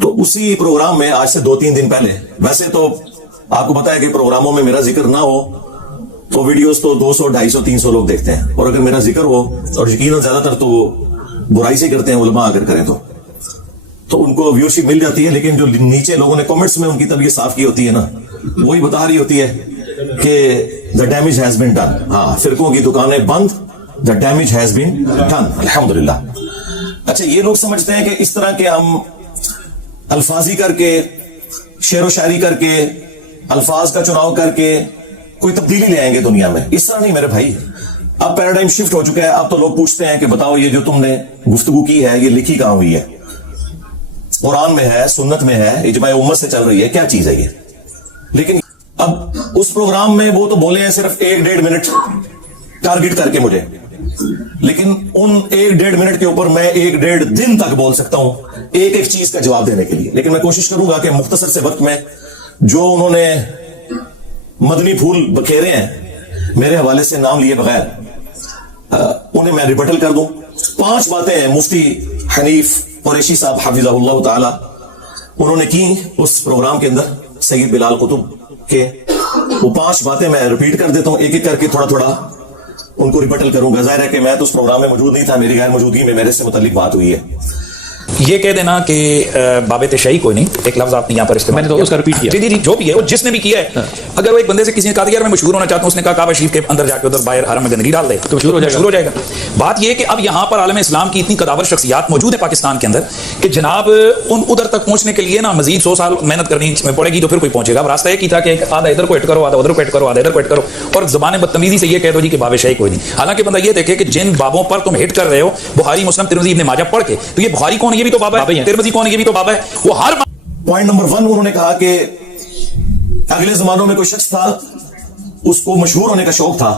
تو اسی پروگرام میں آج سے 2-3 دن پہلے، ویسے تو آپ کو پتا ہے کہ پروگراموں میں میرا ذکر نہ ہو تو ویڈیوز تو 200 250 300 لوگ دیکھتے ہیں، اور اگر میرا ذکر ہو، اور یقیناً زیادہ تر تو وہ برائی سے کرتے ہیں علماء اگر کریں تو ان کو ویورشپ مل جاتی ہے، لیکن جو نیچے لوگوں نے کمنٹس میں ان کی طبیعت صاف کی ہوتی ہے نا، وہی بتا رہی ہوتی ہے کہ the damage has been done. ہاں، فرقوں کی دکانیں بند، the damage has been done. الحمدللہ. اچھا، یہ لوگ سمجھتے ہیں کہ اس طرح کے ہم الفاظی کر کے، شعر و شاعری کر کے، الفاظ کا چناؤ کر کے کوئی تبدیلی لے آئیں گے دنیا میں. اس طرح نہیں میرے بھائی، اب پیراڈائم شفٹ ہو چکا ہے. اب تو لوگ پوچھتے ہیں کہ بتاؤ یہ جو تم نے گفتگو کی ہے یہ لکھی کہاں ہوئی ہے؟ قرآن میں ہے، سنت میں ہے، اجماع امت سے چل رہی ہے، کیا چیز ہے یہ؟ لیکن اب اس پروگرام میں وہ تو بولے ہیں صرف 1-1.5 منٹ ٹارگٹ کر کے مجھے، لیکن ان 1-1.5 منٹ کے اوپر میں 1-1.5 دن تک بول سکتا ہوں ایک ایک چیز کا جواب دینے کے لیے. لیکن میں کوشش کروں گا کہ مختصر سے وقت میں جو انہوں نے مدنی پھول بکھیرے ہیں میرے حوالے سے نام لیے بغیر، انہیں میں ریبٹل کر دوں. 5 باتیں ہیں مفتی حنیف قریشی صاحب حفظہ اللہ تعالی انہوں نے کی اس پروگرام کے اندر سید بلال قطب کے. وہ 5 باتیں میں ریپیٹ کر دیتا ہوں، ایک ایک کر کے تھوڑا تھوڑا ان کو ریبٹل کروں گا. ظاہر ہے کہ میں تو اس پروگرام میں موجود نہیں تھا، میری غیر موجودگی میں میرے سے متعلق بات ہوئی ہے. یہ کہہ دینا کہ باب تشیع کوئی نہیں، ایک لفظ آپ نے یہاں پر استعمال، میں نے تو اس کا ریپیٹ کیا. جی جی، جو بھی ہے وہ جس نے بھی کیا ہے، اگر وہ ایک بندے سے کسی نے کہا یار میں مشہور ہونا چاہتا ہوں، اس نے کہا کعبہ شریف کے اندر جا کے ادھر باہر حرم میں گندگی ڈال دے تو مشہور ہو جائے گا. بات یہ ہے کہ اب یہاں پر عالم اسلام کی اتنی قداور شخصیات موجود ہے پاکستان کے اندر کہ جناب ان ادھر تک پہنچنے کے لیے نا مزید 100 سال محنت کرنی پڑے گی تو پھر کوئی پہنچے گا. اب راستہ یہ کی تھا کہ آدھا ادھر کو ہٹ کرو، آدھا ادھر کو ہٹ کرو، آدھا ادھر کو ہٹ کرو، اور زبان بدتمیزی سے یہ کہہ دو جی کہ باب شیعی کوئی نہیں. حالانکہ بندہ یہ دیکھے کہ جن بابوں پر تم ہٹ کر رہے ہو، بخاری مسلم ترمذی ابن ماجہ پڑھ کے، تو یہ بخاری کون ہے؟ یہ بھی تو بابا ہے. ترمذی کون ہے؟ یہ بھی تو بابا ہے. وہ ہر پوائنٹ نمبر 1 انہوں نے کہا کہ اگلے زمانوں میں کوئی شخص تھا، اس کو مشہور ہونے کا شوق تھا،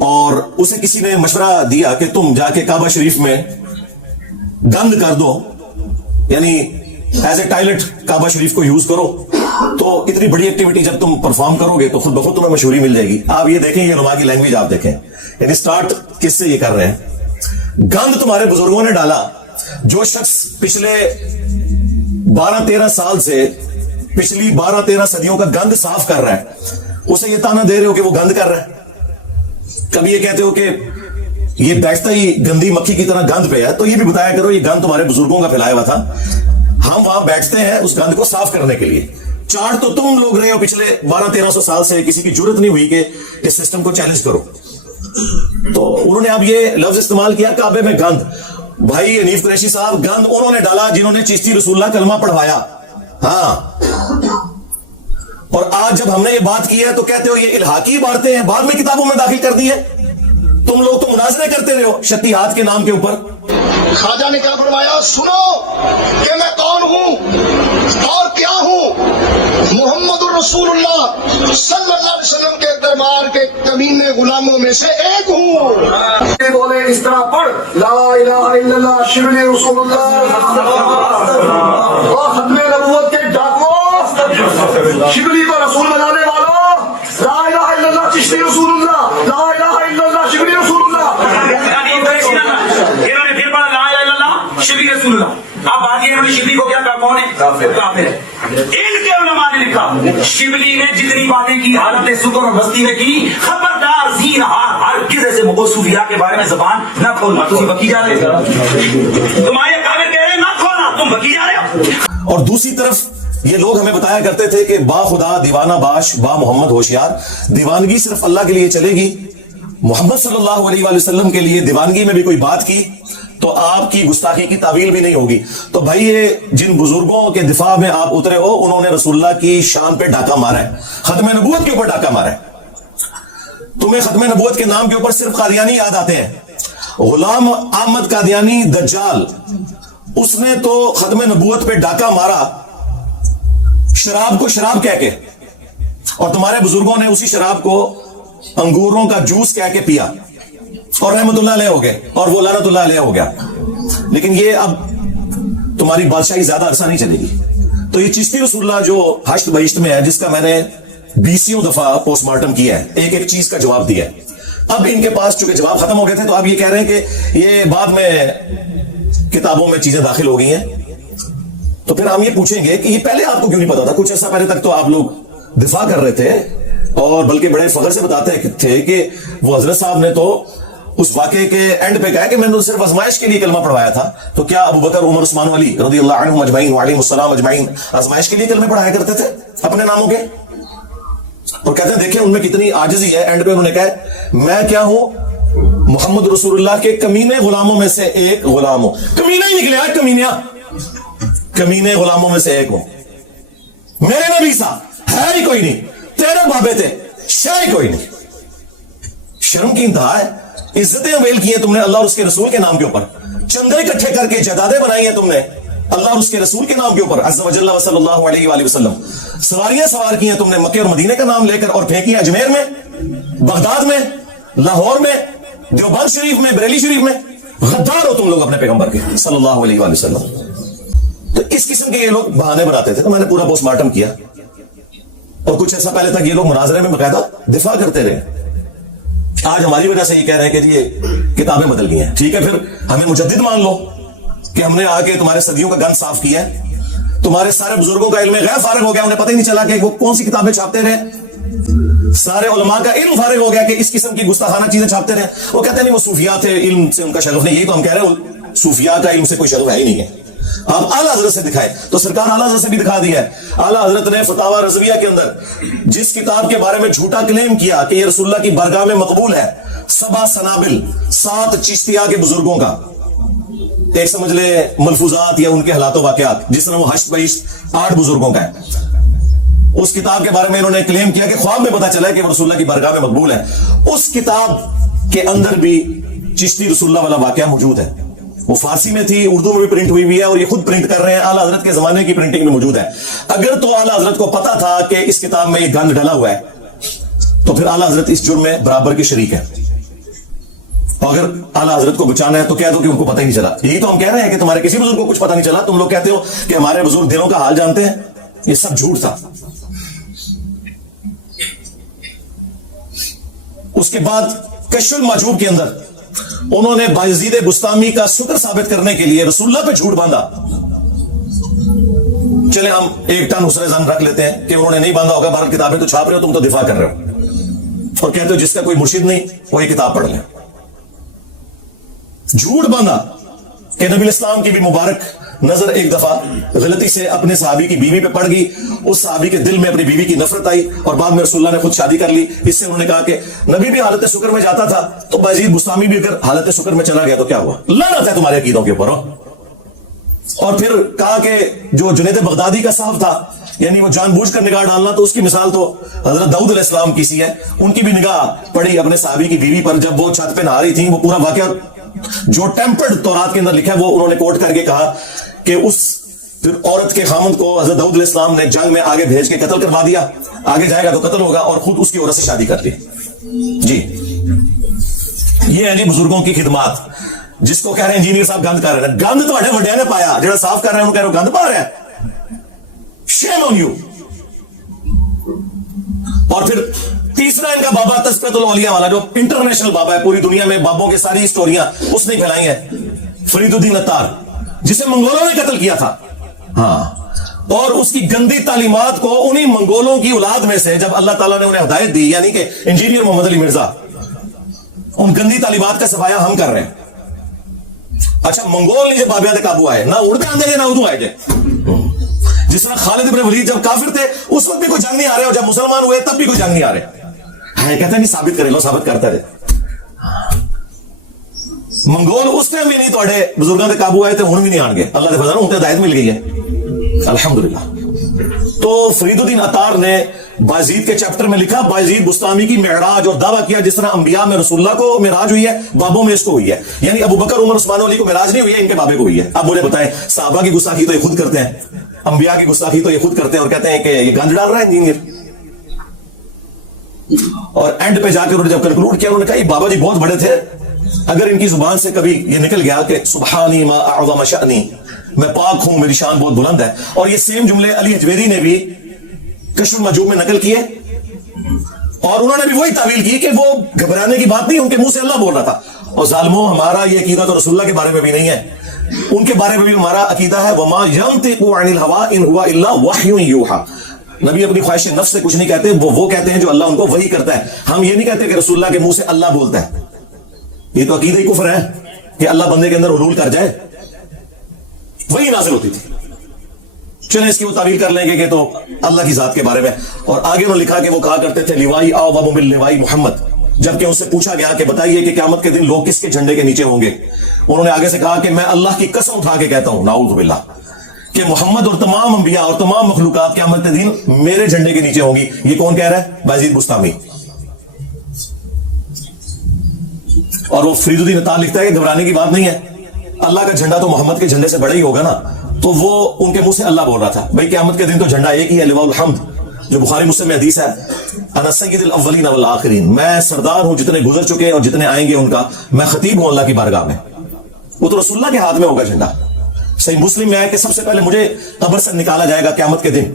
اور اسے کسی نے مشورہ دیا کہ تم جا کے کعبہ شریف میں گند کر دو، یعنی ایز اے ٹائلٹ کعبہ شریف کو یوز کرو، تو اتنی بڑی ایکٹیویٹی جب تم پرفارم کرو گے تو خود بخود تمہیں مشہوری مل جائے گی. آپ یہ دیکھیں، یہ علماء کی لینگویج آپ دیکھیں، یعنی سٹارٹ کس سے یہ کر رہے ہیں؟ گند تمہارے بزرگوں نے ڈالا. جو شخص پچھلے 12-13 سال سے پچھلی 12-13 صدیوں کا گند صاف کر رہا ہے، اسے یہ تانا دے رہے ہو کہ وہ گند کر رہا ہے. کبھی یہ کہتے ہو کہ یہ بیٹھتا ہی گندی مکھی کی طرح گند پہ ہے، تو یہ بھی بتایا کرو یہ گند تمہارے بزرگوں کا پھیلایا ہوا تھا، ہم وہاں بیٹھتے ہیں اس گند کو صاف کرنے کے لیے. چارٹ تو تم لوگ رہے ہو پچھلے 1200-1300 سال سے، کسی کی جرت نہیں ہوئی کہ اس سسٹم کو چیلنج کرو. تو انہوں نے اب یہ لفظ استعمال کیا کعبے میں گند. بھائی حنیف قریشی صاحب، گند انہوں نے ڈالا جنہوں نے چشتی رسول اللہ کلمہ پڑھوایا. ہاں، اور آج جب ہم نے یہ بات کی ہے تو کہتے ہو یہ الحاقی عبارتیں ہیں، بعد میں کتابوں میں داخل کر دی ہے. تم لوگ تو مناظرے کرتے رہے ہو شتیہات کے نام کے اوپر. خواجہ نے کیا فرمایا؟ سنو کہ میں کون ہوں اور کیا ہوں. محمد الرسول اللہ صلی اللہ علیہ وسلم کے دربار کے کمینے غلاموں میں سے ایک ہوں. بولے اس طرح پڑھ، لا الہ الا اللہ شبلی رسول اللہ، ختم نبوت کے ڈاکو، شبلی کو رسول بنانے والوں، لا الہ الا اللہ چشتی رسول اللہ، لا الہ الا اللہ شبلی رسول اللہ. انہوں نے پھر پڑھا لا الہ الا اللہ شبلی رسول اللہ. اب بات یہ، انہوں نے شبلی کو کیا کہا؟ کون ہے؟ کافر ہے. ان کے علماء نے لکھا شبلی نے جتنی باتیں کی حالت سکر اور بستی میں کی، خبردار زینہار ہرگز ایسے صوفیاء کے بارے میں زبان نہ کھولنا. تم بکی جا رہے ہو، تمہارے کافر کہہ رہے نہ کھولنا، تم بکی جا رہے ہو. اور دوسری طرف یہ لوگ ہمیں بتایا کرتے تھے کہ با خدا دیوانہ باش با محمد ہوشیار، دیوانگی صرف اللہ کے لیے چلے گی. محمد صلی اللہ علیہ وآلہ وسلم کے لیے دیوانگی میں بھی کوئی بات کی تو آپ کی گستاخی کی تعویل بھی نہیں ہوگی. تو بھائی یہ جن بزرگوں کے دفاع میں آپ اترے ہو، انہوں نے رسول اللہ کی شان پہ ڈاکہ مارا ہے، ختم نبوت کے اوپر ڈاکہ مارا ہے. تمہیں ختم نبوت کے نام کے اوپر صرف قادیانی یاد آتے ہیں. غلام احمد قادیانی دجال، اس نے تو ختم نبوت پہ ڈاکہ مارا شراب کو شراب کہہ کے، اور تمہارے بزرگوں نے اسی شراب کو انگوروں کا جوس کہہ کے پیا اور رحمت اللہ علیہ ہو گئے، اور وہ لعنت اللہ علیہ ہو گیا. لیکن یہ اب تمہاری بادشاہی زیادہ عرصہ نہیں چلے گی. تو یہ چشتی رسول اللہ جو حشت بہشت میں ہے، جس کا میں نے 20 دفعہ پوسٹ مارٹم کیا ہے، ایک ایک چیز کا جواب دیا ہے. اب ان کے پاس چونکہ جواب ختم ہو گئے تھے تو اب یہ کہہ رہے ہیں کہ یہ بعد میں کتابوں میں چیزیں داخل ہو گئی ہیں. تو پھر ہم یہ پوچھیں گے کہ یہ پہلے آپ کو کیوں نہیں پتا تھا؟ کچھ عرصہ پہلے تک تو آپ لوگ دفاع کر رہے تھے اور بلکہ بڑے فخر سے بتاتے تھے کہ وہ حضرت صاحب نے تو اس واقعے کے اینڈ پہ کہا کہ میں نے صرف آزمائش کے لیے کلمہ پڑھوایا تھا. تو کیا ابو بکر، عمر، عثمان، علی رضی اللہ عنہم اجمعین وعلیہم السلام اجمعین آزمائش کے لیے کلمے پڑھایا کرتے تھے اپنے ناموں کے؟ اور کہتے ہیں دیکھیں ان میں کتنی عاجزی ہے. اینڈ پہ انہوں نے کہا میں کیا ہوں؟ محمد رسول اللہ کے کمینے غلاموں میں سے ایک غلام ہوں. کمینہ ہی نکلے آج، کمینہ، کمینے غلاموں میں سے ایک ہوں. میرے نبی صاحب ہے ہی کوئی نہیں، تیرے بابے تھے شے ہی کوئی نہیں. شرم کی انتہا ہے. عزتیں اویل کی ہیں تم نے اللہ اور اس کے رسول کے نام کے اوپر. چندے اکٹھے کر کے جائیدادیں بنائی ہیں تم نے اللہ اور اس کے رسول کے نام کے اوپر عز و جل و صلی اللہ علیہ وآلہ وسلم. سواریاں سوار کی ہیں تم نے مکے اور مدینے کا نام لے کر اور پھینکی ہیں اجمیر میں، بغداد میں، لاہور میں، دیوبند شریف میں، بریلی شریف میں. غدار ہو تم لوگ اپنے پیغمبر کے صلی اللہ علیہ وآلہ وسلم. تو اس قسم کے یہ لوگ بہانے بناتے تھے. تو میں نے پورا پوسٹ مارٹم کیا اور کچھ ایسا پہلے تک یہ لوگ مناظرے میں باقاعدہ دفاع کرتے رہے. آج ہماری وجہ سے یہ کہہ رہے ہیں کہ یہ کتابیں بدل گئی ہیں. ٹھیک ہے، پھر ہمیں مجدد مان لو کہ ہم نے آ کے تمہارے صدیوں کا گند صاف کیا ہے. تمہارے سارے بزرگوں کا علم غیب فارغ ہو گیا، انہیں پتہ ہی نہیں چلا کہ وہ کون سی کتابیں چھاپتے رہے. سارے علماء کا علم فارغ ہو گیا کہ اس قسم کی گستاخانہ چیزیں چھاپتے رہے. وہ کہتے ہیں نہیں وہ صوفیاء تھے، علم سے ان کا شغف نہیں. یہی تو ہم کہہ رہے ہیں، صوفیاء کا علم سے کوئی شغف ہے ہی نہیں ہے. آپ اعلیٰ حضرت سے دکھائے تو سرکار اعلیٰ حضرت سے بھی دکھا دیا ہے. اعلیٰ حضرت نے فتاوی رضویہ کے اندر جس کتاب کے بارے میں جھوٹا کلیم کیا کہ یہ رسول اللہ کی بارگاہ میں مقبول ہے، 7 سنابل 7 چشتیہ کے بزرگوں کا، ایک سمجھ لے ملفوظات یا ان کے حالات و واقعات، جس طرح وہ حشت بہشت 8 بزرگوں کا ہے. اس کتاب کے بارے میں انہوں نے کلیم کیا کہ خواب میں پتا چلا کہ وہ رسول اللہ کی بارگاہ میں مقبول ہے. اس کتاب کے اندر بھی چشتی رسول اللہ والا واقعہ موجود ہے. وہ فارسی میں تھی، اردو میں بھی پرنٹ ہوئی ہوئی ہے اور یہ خود پرنٹ کر رہے ہیں. اعلیٰ حضرت کے زمانے کی پرنٹنگ میں موجود ہے. اگر تو اعلیٰ حضرت کو پتا تھا کہ اس کتاب میں یہ گند ڈلا ہوا ہے تو پھر اعلیٰ حضرت اس جرم میں برابر کے شریک ہے. اور اگر اعلیٰ حضرت کو بچانا ہے تو کہہ دو کہ ان کو پتہ ہی نہیں چلا. یہی تو ہم کہہ رہے ہیں کہ تمہارے کسی بزرگ کو کچھ پتہ نہیں چلا. تم لوگ کہتے ہو کہ ہمارے بزرگ دلوں کا حال جانتے ہیں. یہ سب جھوٹ تھا. اس کے بعد کشف المحجوب کے اندر انہوں نے بایزید بستامی کا سکر ثابت کرنے کے لیے رسول اللہ پہ جھوٹ باندھا. چلے ہم 1 ٹن حسن ظن رکھ لیتے ہیں کہ انہوں نے نہیں باندھا ہوگا. بہرحال کتابیں تو چھاپ رہے ہو، تم تو دفاع کر رہے ہو اور کہتے ہو جس کا کوئی مرشد نہیں وہ یہ کتاب پڑھ لیں. جھوٹ باندھا کہ نبی الاسلام کی بھی مبارک نظر ایک دفعہ غلطی سے اپنے صحابی کی بیوی پہ پڑ گئی. اس صحابی کے دل میں اپنی بیوی کی نفرت آئی اور بعد میں رسول اللہ نے خود شادی کر لی. اس سے انہوں نے کہا کہ نبی بھی حالت شکر میں جاتا تھا تو بایزید بستامی بھی اگر حالت شکر میں چلا گیا تو کیا ہوا؟ لعنت ہے تمہارے عقیدوں کے اوپر. اور پھر کہا کہ جو جنید بغدادی کا صاحب تھا، یعنی وہ جان بوجھ کر نگاہ ڈالنا، تو اس کی مثال تو حضرت داؤد علیہ السلام کی سی ہے. ان کی بھی نگاہ پڑی اپنے صحابی کی بیوی پر جب وہ چھت پہ نہا رہی تھی. وہ پورا واقعہ جو ٹیمپرڈ تورات کے اندر لکھا ہے وہ انہوں نے کوٹ کر کے کہا کہ اس پھر عورت کے خامند کو حضرت داؤد علیہ السلام نے جنگ میں آگے بھیج کے قتل کروا دیا. آگے جائے گا تو قتل ہوگا، اور خود اس کی عورت سے شادی کر لی. جی یہ ہے جی بزرگوں کی خدمات. جس کو کہہ رہے ہیں انجینئر صاحب گند کر رہے ہیں، گند تو اڑے وڈیا نے پایا. جڑا صاف کر رہے ہیں انہوں کہہ رہے ہو گند پا رہے ہیں. شیم آن یو. اور پھر تیسرا ان کا بابا تذکرۃ الاولیاء والا جو انٹرنیشنل بابا ہے، پوری دنیا میں بابوں کی ساری اسٹوریاں اس نے پھیلائی ہیں. فرید الدین عطار جسے منگولوں نے قتل کیا تھا. ہاں، اور اس کی گندی تعلیمات کو انہی منگولوں کی اولاد میں سے جب اللہ تعالیٰ نے انہیں ہدایت دی، یعنی کہ انجینئر محمد علی مرزا، ان گندی تعلیمات کا صفایا ہم کر رہے ہیں. اچھا منگول نہیں بابیا دے قابو آئے، نہ اڑ کے آندے نہ ادو آئے جے. جس طرح خالد ابن ولید جب کافر تھے اس وقت بھی کوئی جنگ نہیں آ رہے، اور جب مسلمان ہوئے تب بھی کوئی جنگ نہیں آ رہے. کہتے ہیں نہیں ثابت کرے لو، ثابت کرتا ہے. منگول اس ٹائم بھی نہیں توڑے بزرگوں کے قابو آئے تھے، ہوں بھی نہیں آن گے. اللہ کے فضل ان کو ہدایت مل گئی ہے الحمدللہ. تو فرید الدین عطار نے بایزید کے چیپٹر میں لکھا بایزید بستامی کی معراج، اور دعویٰ کیا جس طرح انبیاء میں رسول اللہ کو معراج ہوئی ہے، بابوں میں اس کو ہوئی ہے. یعنی ابو بکر عمر عثمان علی کو معراج نہیں ہوئی ہے، ان کے بابے کو ہوئی ہے. اب مجھے بتائیں، صحابہ کی گستاخی تو یہ خود کرتے ہیں، انبیاء کی گستاخی تو یہ خود کرتے ہیں، اور کہتے ہیں کہ یہ گند ڈال رہا ہے انجینئر. اور اینڈ پہ جا کے انہوں نے جب کنکلوڈ کیا، انہوں نے کہا یہ بابا جی بہت بڑے تھے. اگر ان کی زبان سے کبھی یہ نکل گیا کہ سبحانی ما اعظم شأنی، میں پاک ہوں، میری شان بہت بلند ہے، اور یہ سیم جملے علی حجویری نے بھی کشف المحجوب میں نقل کیے، اور انہوں نے بھی وہی تعویل کی کہ وہ گھبرانے کی بات نہیں، ان کے منہ سے اللہ بول رہا تھا. اور ظالموں ہمارا یہ عقیدہ تو رسول اللہ کے بارے میں بھی نہیں ہے، ان کے بارے میں بھی ہمارا عقیدہ ہے وما ينطق عن الهوى ان هو الا وحی یوحى. نبی اپنی خواہش نفس سے کچھ نہیں کہتے، وہ کہتے ہیں جو اللہ ان کو وحی کرتا ہے. ہم یہ نہیں کہتے کہ رسول اللہ کے منہ سے اللہ بولتا ہے، یہ تو عقیدہ کفر ہے کہ اللہ بندے کے اندر حلول کر جائے. وہی نازل ہوتی تھی. چلیں اس کی وہ تعویل کر لیں گے کہ تو اللہ کی ذات کے بارے میں. اور آگے انہوں نے لکھا کہ وہ کہا کرتے تھے لوائی اعظم من لوائی محمد، جبکہ ان سے پوچھا گیا کہ بتائیے کہ قیامت کے دن لوگ کس کے جھنڈے کے نیچے ہوں گے. انہوں نے آگے سے کہا کہ میں اللہ کی قسم اٹھا کے کہتا ہوں نعوذ باللہ کہ محمد اور تمام انبیاء اور تمام مخلوقات قیامت کے دن میرے جھنڈے کے نیچے ہوں گی. یہ کون کہہ رہا ہے؟ بازید بستامی. اور وہ فرید الدین عطا لکھتا ہے کہ گھبرانے کی بات نہیں ہے، اللہ کا جھنڈا تو محمد کے جھنڈے سے بڑا ہی ہوگا نا. تو وہ ان کے منہ سے اللہ بول رہا تھا. بھائی قیامت کے دن تو جھنڈا ایک ہی ہے، لواء الحمد، جو بخاری مسلم میں حدیث ہے انا سید الاولین والآخرین، میں سردار ہوں جتنے گزر چکے اور جتنے آئیں گے ان کا، میں خطیب ہوں اللہ کی بارگاہ میں. وہ تو رسول اللہ کے ہاتھ میں ہوگا جھنڈا. صحیح مسلم میں ہے کہ سب سے پہلے مجھے قبر سے نکالا جائے گا قیامت کے دن،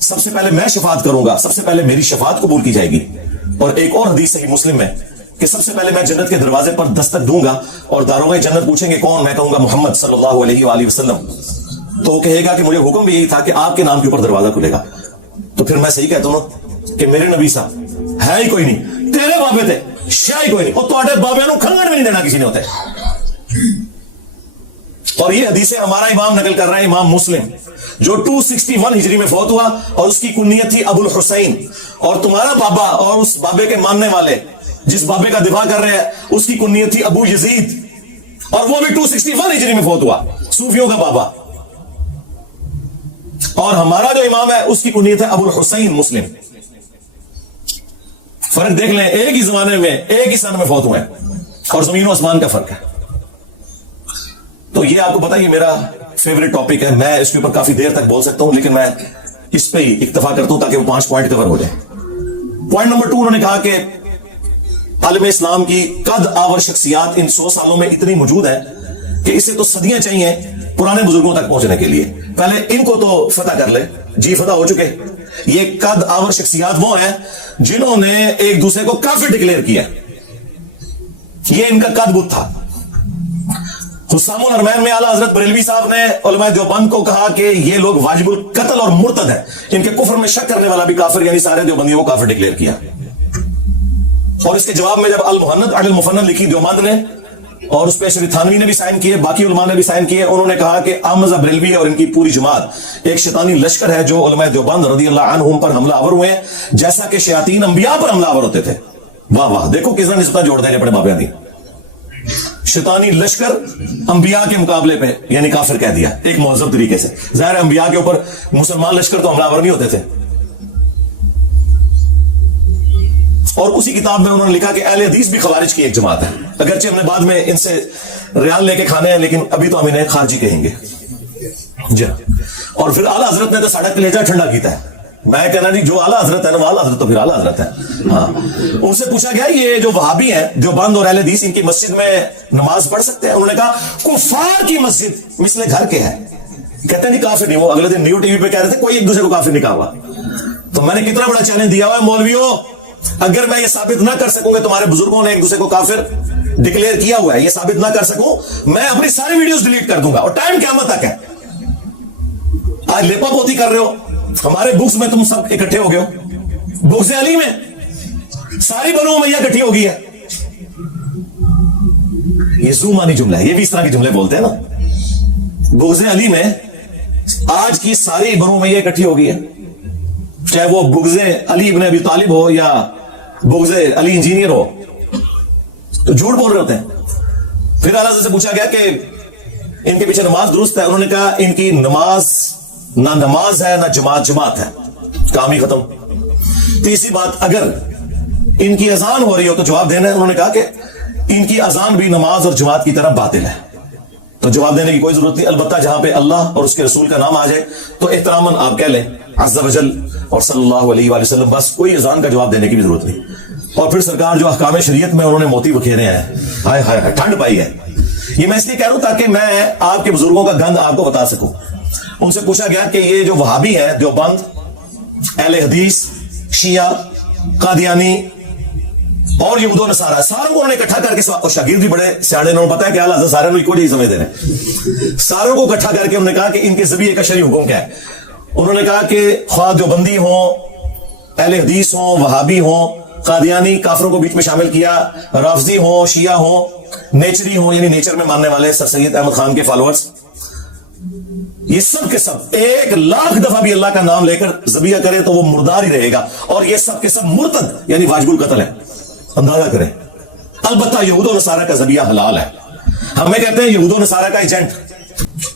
سب سے پہلے میں شفاعت کروں گا، سب سے پہلے میری شفاعت قبول کی جائے گی. اور ایک اور حدیث صحیح مسلم میں کہ سب سے پہلے میں جنت کے دروازے پر دستک دوں گا اور داروغ جنت پوچھیں گے کون، میں کہوں گا محمد صلی اللہ علیہ وآلہ وسلم. تو وہ کہے گا کہ مجھے حکم بھی یہی تھا کہ آپ کے نام کے اوپر دروازہ کھلے گا. تو پھر میں صحیح کہتا ہوں کہ میرے نبی صاحب ہے ہی کوئی نہیں، تیرے بابے تھے شاہ ہی کوئی نہیں، اور تواڈے بابے نوں کھنگڑ بھی نہیں دینا کسی نے ہوتے. اور یہ حدیث ہمارا امام نقل کر رہا ہے، امام مسلم، جو 261 ہجری میں فوت ہوا اور اس کی کنیت تھی ابو الحسین. اور تمہارا بابا اور اس بابے کے ماننے والے جس بابے کا دفاع کر رہے ہیں اس کی کنیت تھی ابو یزید، اور وہ بھی 261 ہجری میں فوت ہوا، صوفیوں کا بابا. اور ہمارا جو امام ہے اس کی کنیت ہے ابو الحسین مسلم. فرق دیکھ لیں، ایک ہی زمانے میں ایک ہی سن میں فوت ہوئے اور زمین و آسمان کا فرق ہے. تو یہ آپ کو پتا یہ میرا فیوریٹ ٹاپک ہے، میں اس کے اوپر کافی دیر تک بول سکتا ہوں، لیکن میں اس پہ ہی اکتفا کرتا ہوں تاکہ وہ 5 پوائنٹ کور ہو جائے. پوائنٹ نمبر 2 انہوں نے کہا کہ عالم اسلام کی قد آور شخصیات ان 100 سالوں میں اتنی موجود ہے کہ اسے تو صدیاں چاہیے پرانے بزرگوں تک پہنچنے کے لیے. پہلے ان کو تو فتح کر لے. جی فتح ہو چکے. یہ قد آور شخصیات وہ ہیں جنہوں نے ایک دوسرے کو کافر ڈکلیئر کیا. یہ ان کا قد بت تھا. حسام الحرمین میں اعلیٰ حضرت بریلوی صاحب نے علماء دیوبند کو کہا کہ یہ لوگ واجب القتل اور مرتد ہیں، ان کے کفر میں شک کرنے والا بھی کافر، یعنی سارے دیوبندیوں کو کافر ڈکلیئر کیا. اور اس کے جواب میں جب المحند علی المفند لکھی دیوبند نے، اور اس پہ شریف تھانوی نے بھی سائن کیے، باقی علماء نے بھی سائن کیے، انہوں نے کہا کہ احمد بریلوی اور ان کی پوری جماعت ایک شیطانی لشکر ہے جو علماء دیوبند رضی اللہ عنہم پر حملہ آور ہوئے ہیں، جیسا کہ شیاطین انبیاء پر حملہ آور ہوتے تھے. واہ واہ، دیکھو کس نے نسبت جوڑ دیں اپنے بابے دی. شیطانی لشکر انبیاء کے مقابلے پہ یعنی کافر کہہ دیا ایک مہذب طریقے سے. ظاہر انبیاء کے اوپر مسلمان لشکر تو حملہ آور نہیں ہوتے تھے. اور اسی کتاب میں انہوں نے لکھا کہ اہل حدیث بھی خوارج کی ایک جماعت ہے، اگرچہ ہم نے بعد میں ان سے ریال لے کے کھانے ہیں، لیکن ابھی تو ہم انہیں خارجی کہیں گے. جی. اور پھر اعلیٰ حضرت نے تو ساڑھا کلیجہ ٹھنڈا کیتا ہے. میں کہنا جی جو اعلیٰ حضرت ہے نا وہ اعلیٰ حضرت تو پھر اعلیٰ حضرت ہے. ہاں، ان سے پوچھا گیا یہ جو وہابی ہیں دیوبند اور اہل حدیث ان کی مسجد میں نماز پڑھ سکتے ہیں؟ انہوں نے کہا کفار کی مسجد مثل گھر کے ہے. کہتے ہیں نہیں کافر نہیں. وہ اگلے دن نیو ٹی وی پہ کہہ رہے تھے کوئی ایک دوسرے کو کافر نہیں کہا ہوا. تو میں نے کتنا بڑا چیلنج دیا ہوا ہے مولویوں، اگر میں یہ ثابت نہ کر سکوں کہ تمہارے بزرگوں نے ایک دوسرے کو کافر ڈکلیئر کیا ہوا ہے، یہ ثابت نہ کر سکوں، میں اپنی ساری ویڈیوز ڈیلیٹ کر دوں گا. اور ٹائم قیامت تک ہے. آج لیپا پوتی کر رہے ہو، ہمارے بکس میں تم سب اکٹھے ہو گئے ہو، بکس علی میں ساری بنو امیہ اکٹھی ہو گئی ہے. یہ زومانی جملہ ہے، یہ بھی اس طرح کے جملے بولتے ہیں نا. بغض علی میں آج کی ساری بنو امیہ اکٹھی ہو گئی ہے، چاہے وہ بغض علی ابن ابی طالب ہو یا بغض علی انجینئر ہو. تو جھوٹ بول رہے ہوتے ہیں. پھر اعلیٰ حضرت سے پوچھا گیا کہ ان کے پیچھے نماز درست ہے؟ انہوں نے کہا ان کی نماز نہ نماز ہے نہ جماعت ہے. کام ہی ختم. تیسری بات، اگر ان کی اذان ہو رہی ہو تو جواب دینا ہے. انہوں نے کہا کہ ان کی اذان بھی نماز اور جماعت کی طرح باطل ہے. تو جواب دینے کی کوئی ضرورت نہیں، البتہ جہاں پہ اللہ اور اس کے رسول کا نام آ جائے تو احتراماً آپ کہہ لیں عز وجل اور صلی اللہ علیہ وآلہ وسلم، بس کوئی اذان کا جواب دینے کی بھی ضرورت نہیں. اور پھر سرکار جو احکام شریعت میں انہوں نے موتی بکھیرے ہیں، ہائے ہائے ٹھنڈ پائی ہے. یہ میں اس لیے کہہ رہا ہوں تاکہ میں آپ کے بزرگوں کا گند آپ کو بتا سکوں. ان سے پوچھا گیا کہ یہ جو وہابی ہیں دیوبند، اہل حدیث، شیعہ، قادیانی، اور یہود و نصارہ ساروں کو انہوں نے اکٹھا کر کے شاگرد بھی بڑے سیاڑے انہوں نے پتا ہے کہ اعلیٰ سارے کو ہی سمجھ دے رہے ہیں. ساروں کو اکٹھا کر کے انہوں نے کہا کہ ان کے ذبیحے کا شرعی حکم کیا ہے. انہوں نے کہا کہ خواہ دیوبندی ہوں، اہل حدیث ہوں، وہابی ہوں، قادیانی کافروں کو بیچ میں شامل کیا، رافضی ہوں، شیعہ ہوں، نیچری ہوں یعنی نیچر میں ماننے والے سر سید احمد خان کے فالوورز، یہ سب کے سب 1,00,000 دفعہ بھی اللہ کا نام لے کر ذبیحہ کرے تو وہ مردار ہی رہے گا. اور یہ سب کے سب مرتد یعنی واجب القتل ہے. اندازہ کریں. البتہ یہود و نصارہ کا ذبیحہ حلال ہے. ہمیں کہتے ہیں یہود و نصارہ کا ایجنٹ،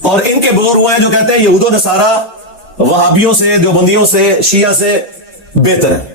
اور ان کے بزرگ ہوئے ہیں جو کہتے ہیں یہود و نصارہ وہابیوں سے، دیوبندیوں سے، شیعہ سے بہتر ہے.